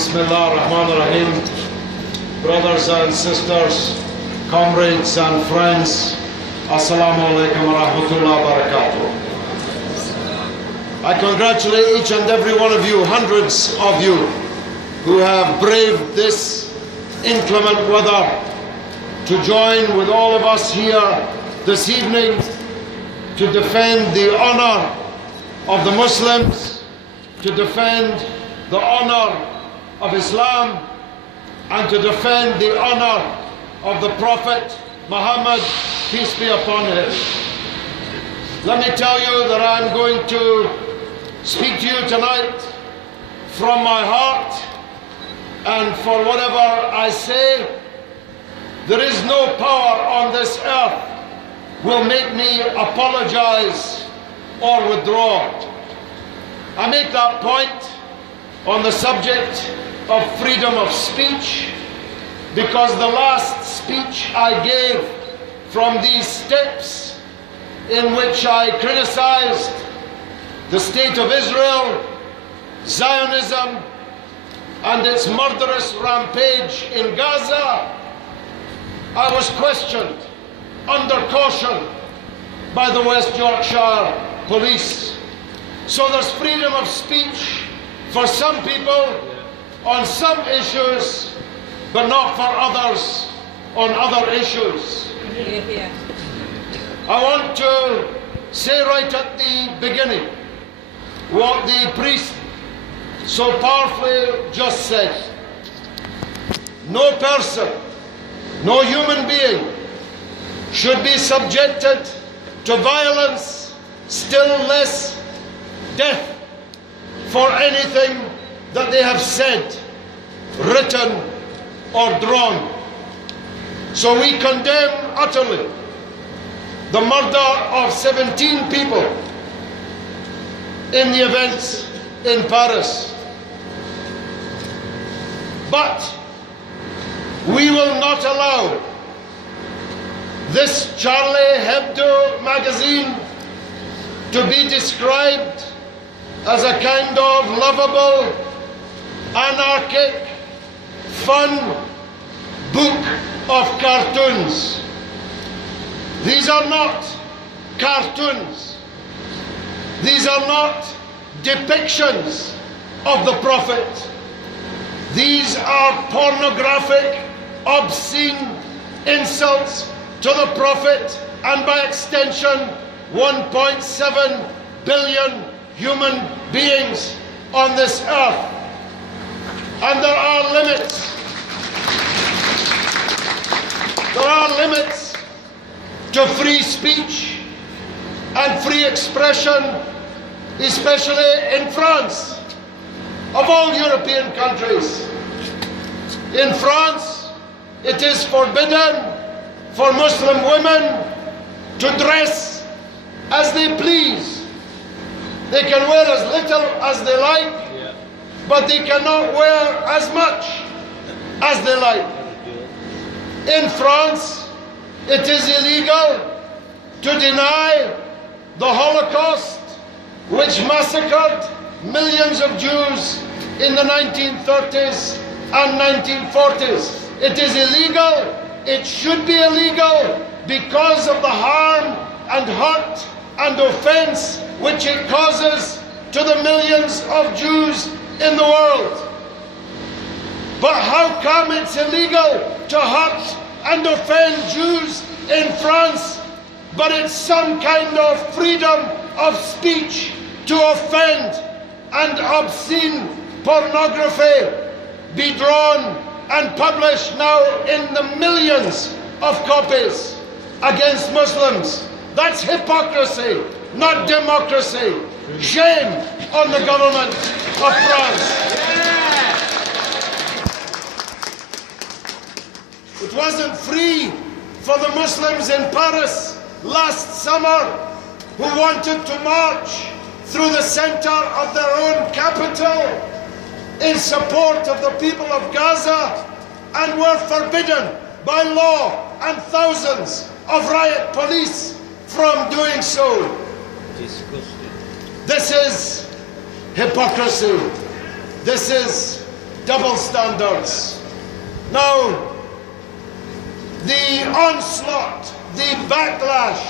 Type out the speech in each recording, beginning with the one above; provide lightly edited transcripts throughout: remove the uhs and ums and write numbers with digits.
Bismillah ar-Rahman ar-Rahim. Brothers and sisters, comrades and friends, Assalamu alaikum wa rahmatullahi wa barakatuh. I congratulate each and every one of you, hundreds of you, who have braved this inclement weather to join with all of us here this evening to defend the honor of the Muslims, to defend the honor of Islam, and to defend the honor of the Prophet Muhammad, peace be upon him. Let me tell you that I'm going to speak to you tonight from my heart, and for whatever I say, there is no power on this earth will make me apologize or withdraw. I make that point on the subject of freedom of speech because the last speech I gave from these steps, in which I criticized the state of Israel, Zionism, and its murderous rampage in Gaza, I was questioned under caution by the West Yorkshire Police. So there's freedom of speech for some people on some issues, but not for others on other issues. I want to say right at the beginning what the priest so powerfully just said. No person, no human being should be subjected to violence, still less death, for anything that they have said, written, or drawn. So we condemn utterly the murder of 17 people in the events in Paris. But we will not allow this Charlie Hebdo magazine to be described as a kind of lovable, anarchic, fun book of cartoons. These are not cartoons. These are not depictions of the Prophet. These are pornographic, obscene insults to the Prophet and by extension 1.7 billion human beings on this earth. And there are limits. There are limits to free speech and free expression, especially in France, of all European countries. In France, it is forbidden for Muslim women to dress as they please. They can wear as little as they like, but they cannot wear as much as they like. In France, it is illegal to deny the Holocaust, which massacred millions of Jews in the 1930s and 1940s. It is illegal. It should be illegal because of the harm and hurt and offense which it causes to the millions of Jews in the world. But how come it's illegal to hurt and offend Jews in France, but it's some kind of freedom of speech to offend and obscene pornography be drawn and published now in the millions of copies against Muslims? That's hypocrisy, not democracy. Shame on the government of France. It wasn't free for the Muslims in Paris last summer who wanted to march through the center of their own capital in support of the people of Gaza and were forbidden by law and thousands of riot police from doing so. Disgusting. This is hypocrisy. This is double standards. Now, the onslaught, the backlash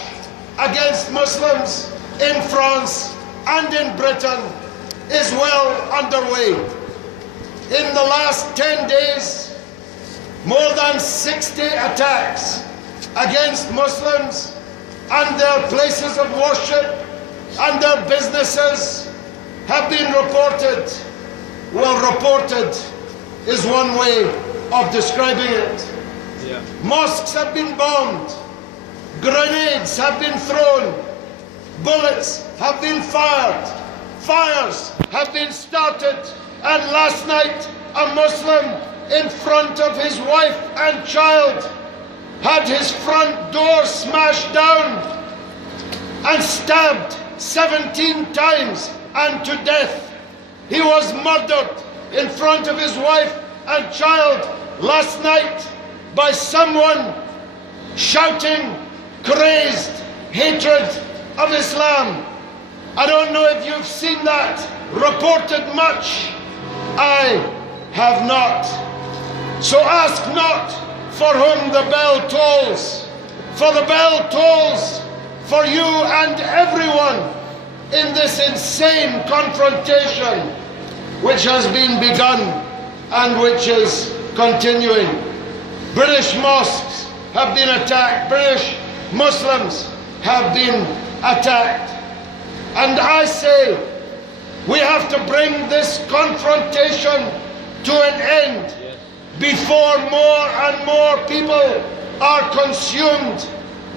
against Muslims in France and in Britain is well underway. In the last 10 days, more than 60 attacks against Muslims and their places of worship and their businesses have been reported. Well, reported is one way of describing it. Yeah. Mosques have been bombed, grenades have been thrown, bullets have been fired, fires have been started, and last night a Muslim in front of his wife and child had his front door smashed down and stabbed 17 times and to death. He was murdered in front of his wife and child last night by someone shouting crazed hatred of Islam. I don't know if you've seen that reported much. I have not. So ask not for whom the bell tolls, for the bell tolls for you and everyone in this insane confrontation which has been begun and which is continuing. British mosques have been attacked, British Muslims have been attacked. And I say we have to bring this confrontation to an end before more and more people are consumed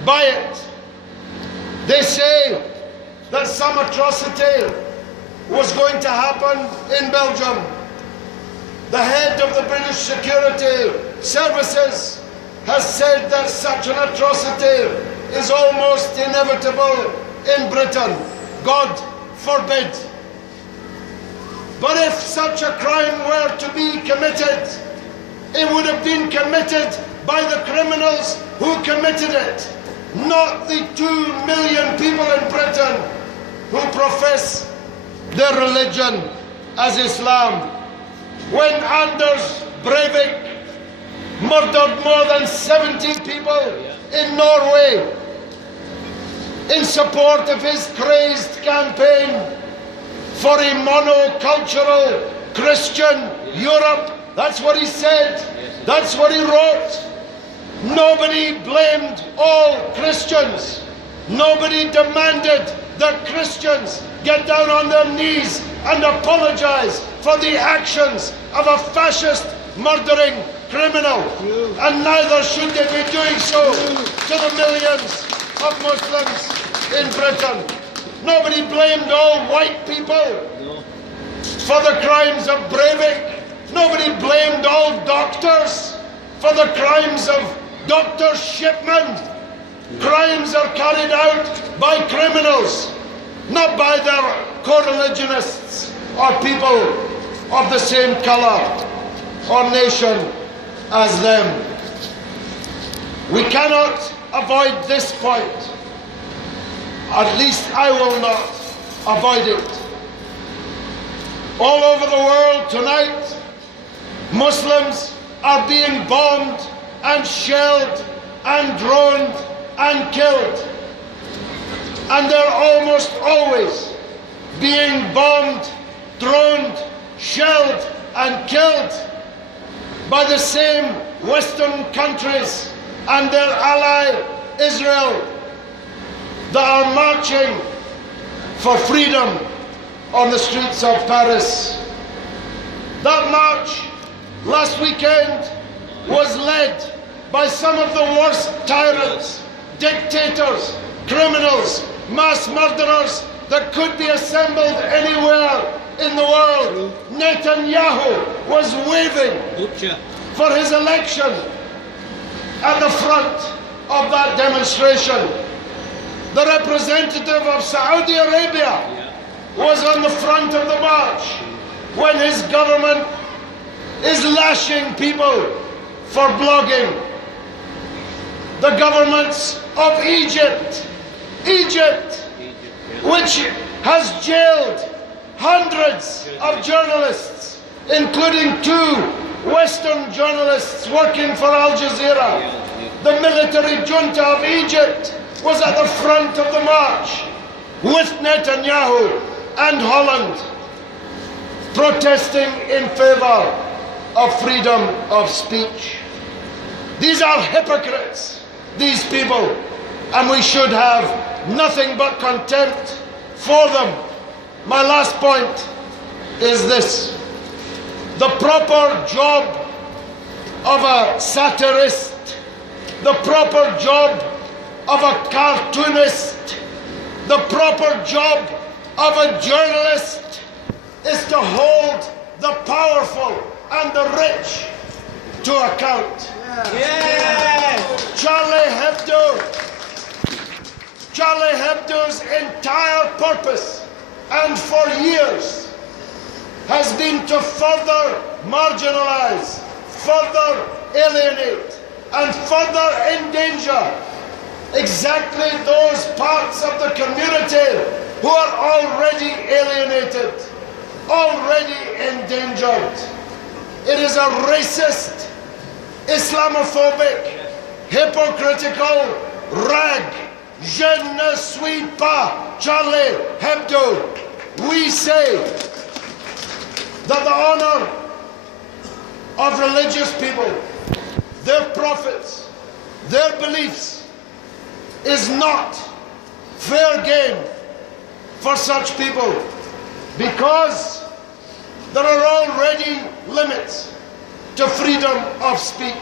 by it. They say that some atrocity was going to happen in Belgium. The head of the British security services has said that such an atrocity is almost inevitable in Britain. God forbid. But if such a crime were to be committed, it would have been committed by the criminals who committed it, not the 2 million people in Britain who profess their religion as Islam. When Anders Breivik murdered more than 70 people in Norway in support of his crazed campaign for a monocultural Christian Europe, that's what he said, that's what he wrote. Nobody blamed all Christians. Nobody demanded that Christians get down on their knees and apologize for the actions of a fascist murdering criminal. And neither should they be doing so to the millions of Muslims in Britain. Nobody blamed all white people for the crimes of Breivik. Nobody blamed all doctors for the crimes of Dr. Shipman. Crimes are carried out by criminals, not by their co-religionists or people of the same color or nation as them. We cannot avoid this point. At least I will not avoid it. All over the world tonight, Muslims are being bombed and shelled and droned and killed. And they're almost always being bombed, droned, shelled and killed by the same Western countries and their ally Israel that are marching for freedom on the streets of Paris. That march last weekend was led by some of the worst tyrants, dictators, criminals, mass murderers that could be assembled anywhere in the world. Netanyahu was waving for his election at the front of that demonstration. The representative of Saudi Arabia was on the front of the march when his government is lashing people for blogging. The governments of Egypt, which has jailed hundreds of journalists including 2 Western journalists working for Al Jazeera. The military junta of Egypt was at the front of the march with Netanyahu and Holland, protesting in favor of freedom of speech. These are hypocrites, these people, and we should have nothing but contempt for them. My last point is this: the proper job of a satirist, the proper job of a cartoonist, the proper job of a journalist is to hold the powerful and the rich to account. Charlie Hebdo's entire purpose, and for years, has been to further marginalize, further alienate, and further endanger exactly those parts of the community who are already alienated, already endangered. It is a racist, Islamophobic, hypocritical rag. Je ne suis pas Charlie Hebdo. We say that the honor of religious people, their prophets, their beliefs, is not fair game for such people, because there are already limits to freedom of speech.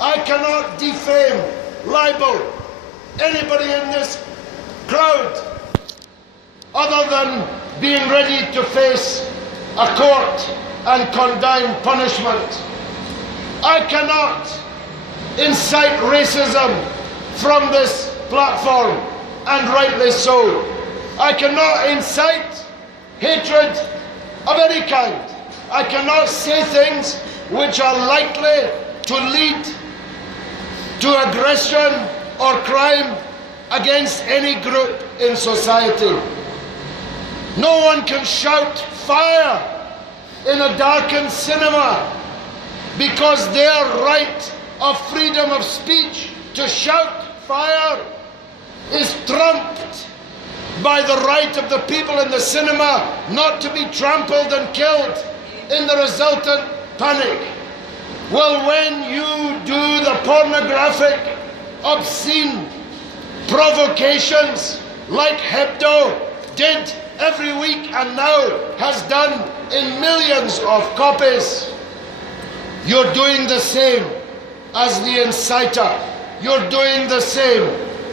I cannot defame, libel anybody in this crowd other than being ready to face a court and condign punishment. I cannot incite racism from this platform, and rightly so. I cannot incite hatred of any kind. I cannot say things which are likely to lead to aggression or crime against any group in society. No one can shout fire in a darkened cinema, because their right of freedom of speech to shout fire is trumped by the right of the people in the cinema not to be trampled and killed in the resultant panic. Well, when you do the pornographic, obscene provocations like Hebdo did every week and now has done in millions of copies, you're doing the same as the inciter. You're doing the same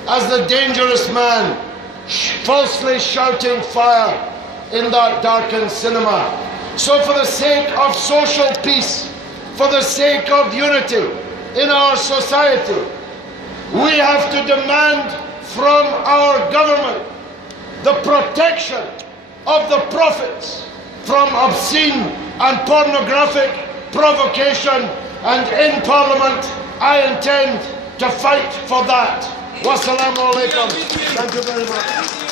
as the dangerous man falsely shouting fire in that darkened cinema. So for the sake of social peace, for the sake of unity in our society, we have to demand from our government the protection of the prophets from obscene and pornographic provocation, and in Parliament I intend to fight for that. Wassalamu alaikum. Thank you very much.